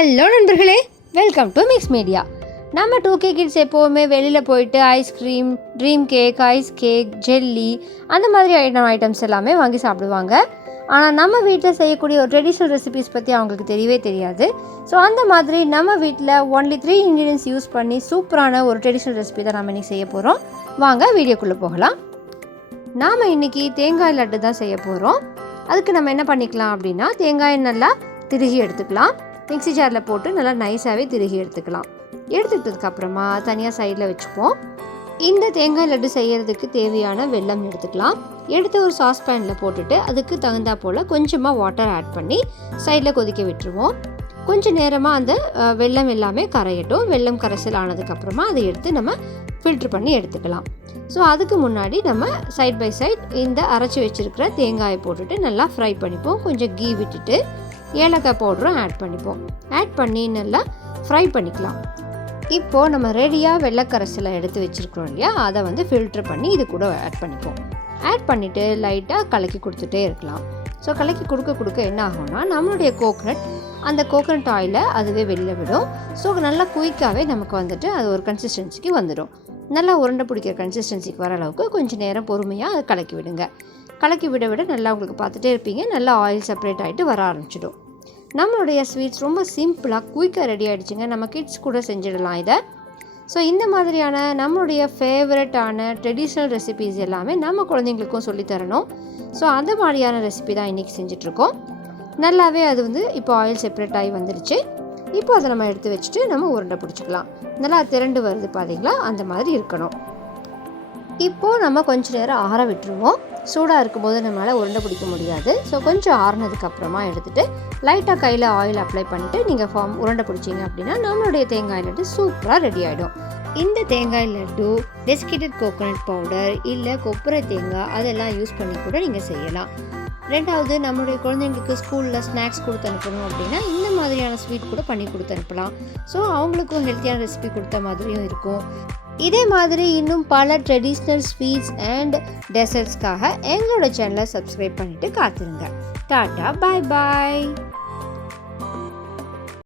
Hello நண்பர்களே, welcome to mix media. நம்ம 2K kids எப்போவுமே வெளியில் போயிட்டு ice cream, dream cake, ice cake, jelly அந்த மாதிரி ஐட்டம்ஸ் எல்லாமே வாங்கி சாப்பிடுவாங்க. ஆனால் நம்ம வீட்டில் செய்யக்கூடிய ஒரு ட்ரெடிஷ்னல் ரெசிபீஸ் பற்றி அவங்களுக்கு தெரியவே தெரியாது. ஸோ அந்த மாதிரி நம்ம வீட்டில் ஒன்லி 3 இன்க்ரீடியன்ஸ் யூஸ் பண்ணி சூப்பரான ஒரு ட்ரெடிஷ்னல் ரெசிபி தான் நம்ம இன்றைக்கி செய்ய போகிறோம். வாங்க வீடியோக்குள்ளே போகலாம். நாம் இன்றைக்கி தேங்காய் லட்டு தான் செய்ய போகிறோம். அதுக்கு நம்ம என்ன பண்ணிக்கலாம் அப்படின்னா, தேங்காயை நல்லா திருகி எடுத்துக்கலாம். மிக்ஸி ஜாரில் போட்டு நல்லா நைஸாகவே திருகி எடுத்துக்கலாம். எடுத்துக்கிட்டதுக்கப்புறமா தனியாக சைடில் வச்சுப்போம். இந்த தேங்காய் லட்டு செய்கிறதுக்கு தேவையான வெல்லம் எடுத்துக்கலாம். எடுத்து ஒரு சாஸ்பேனில் போட்டுட்டு அதுக்கு தகுந்தா போல் கொஞ்சமாக வாட்டர் ஆட் பண்ணி சைடில் கொதிக்க விட்டுருவோம். கொஞ்சம் நேரமாக அந்த வெல்லம் எல்லாமே கரையட்டும். வெல்லம் கரைசல் ஆனதுக்கப்புறமா அதை எடுத்து நம்ம ஃபில்ட்ரு பண்ணி எடுத்துக்கலாம். ஸோ அதுக்கு முன்னாடி நம்ம சைட் பை சைட் இந்த அரைச்சி வச்சுருக்கிற தேங்காயை போட்டுட்டு நல்லா ஃப்ரை பண்ணிப்போம். கொஞ்சம் கீ விட்டுட்டு ஏலக்காய் பவுடரும் ஆட் பண்ணிப்போம். ஆட் பண்ணி நல்லா ஃப்ரை பண்ணிக்கலாம். இப்போது நம்ம ரெடியாக வெள்ளைக்கரைசலை எடுத்து வச்சுருக்கிறோம் இல்லையா, அதை வந்து ஃபில்ட்ரு பண்ணி இது கூட ஆட் பண்ணிப்போம். ஆட் பண்ணிவிட்டு லைட்டாக கலக்கி கொடுத்துட்டே இருக்கலாம். ஸோ கலக்கி கொடுக்க என்ன ஆகும்னா, நம்மளுடைய அந்த கோகனட் ஆயிலை அதுவே வெளியில் விடும். ஸோ நல்லா குயிக்காகவே நமக்கு வந்துட்டு அது ஒரு கன்சிஸ்டன்சிக்கு வந்துடும். நல்லா உருண்டை பிடிக்கிற கன்சிஸ்டன்சிக்கு வர அளவுக்கு கொஞ்சம் நேரம் பொறுமையாக அதை கலக்கி விடுங்க. கலக்கி விட நல்லா உங்களுக்கு பார்த்துட்டே இருப்பீங்க, நல்லா ஆயில் செப்பரேட் ஆகிட்டு வர ஆரம்பிச்சிடும். நம்மளுடைய ஸ்வீட்ஸ் ரொம்ப சிம்பிளாக குயிக்காக ரெடி ஆகிடுச்சுங்க. நம்ம கிட்ஸ் கூட செஞ்சிடலாம் இதை. ஸோ இந்த மாதிரியான நம்மளுடைய ஃபேவரட்டான ட்ரெடிஷ்னல் ரெசிபீஸ் எல்லாமே நம்ம குழந்தைங்களுக்கும் சொல்லித்தரணும். ஸோ அந்த மாதிரியான ரெசிபி தான் இன்றைக்கி செஞ்சிட்ருக்கோம். நல்லாவே அது வந்து இப்போ ஆயில் செப்பரேட் ஆகி வந்துடுச்சு. இப்போ அதை நம்ம எடுத்து வச்சுட்டு நம்ம உருண்டை பிடிச்சிக்கலாம். நல்லா திரண்டு வருது பார்த்தீங்களா, அந்த மாதிரி இருக்கணும். இப்போது நம்ம கொஞ்சம் நேரம் ஆற விட்டுருவோம். சூடாக இருக்கும்போது நம்மளால் உருண்டை பிடிக்க முடியாது. ஸோ கொஞ்சம் ஆறுனதுக்கப்புறமா எடுத்துகிட்டு லைட்டாக கையில் ஆயில் அப்ளை பண்ணிவிட்டு நீங்கள் உருண்டை பிடிச்சிங்க அப்படின்னா நம்மளுடைய தேங்காய் லட்டு சூப்பராக ரெடி ஆகிடும். இந்த தேங்காய் லட்டு டெசிகேட்டட் கோகோனட் பவுடர் இல்லை கொப்பரை தேங்காய் அதெல்லாம் யூஸ் பண்ணி கூட நீங்கள் செய்யலாம். ரெண்டாவது, நம்மளுடைய குழந்தைங்களுக்கு ஸ்கூலில் ஸ்நாக்ஸ் கொடுத்து அனுப்பணும் அப்படின்னா இந்த மாதிரியான ஸ்வீட் கூட பண்ணி கொடுத்து அனுப்பலாம். ஸோ அவங்களுக்கும் ஹெல்த்தியான ரெசிபி கொடுத்த மாதிரியும் இருக்கும். இதே மாதிரி இன்னும் பல ட்ரெடிஷ்னல் ஸ்வீட்ஸ் அண்ட் டெசர்ட்ஸ்க்காக எங்களோட சேனலை சப்ஸ்கிரைப் பண்ணிவிட்டு காத்துருங்க. டாட்டா, பாய் பாய்.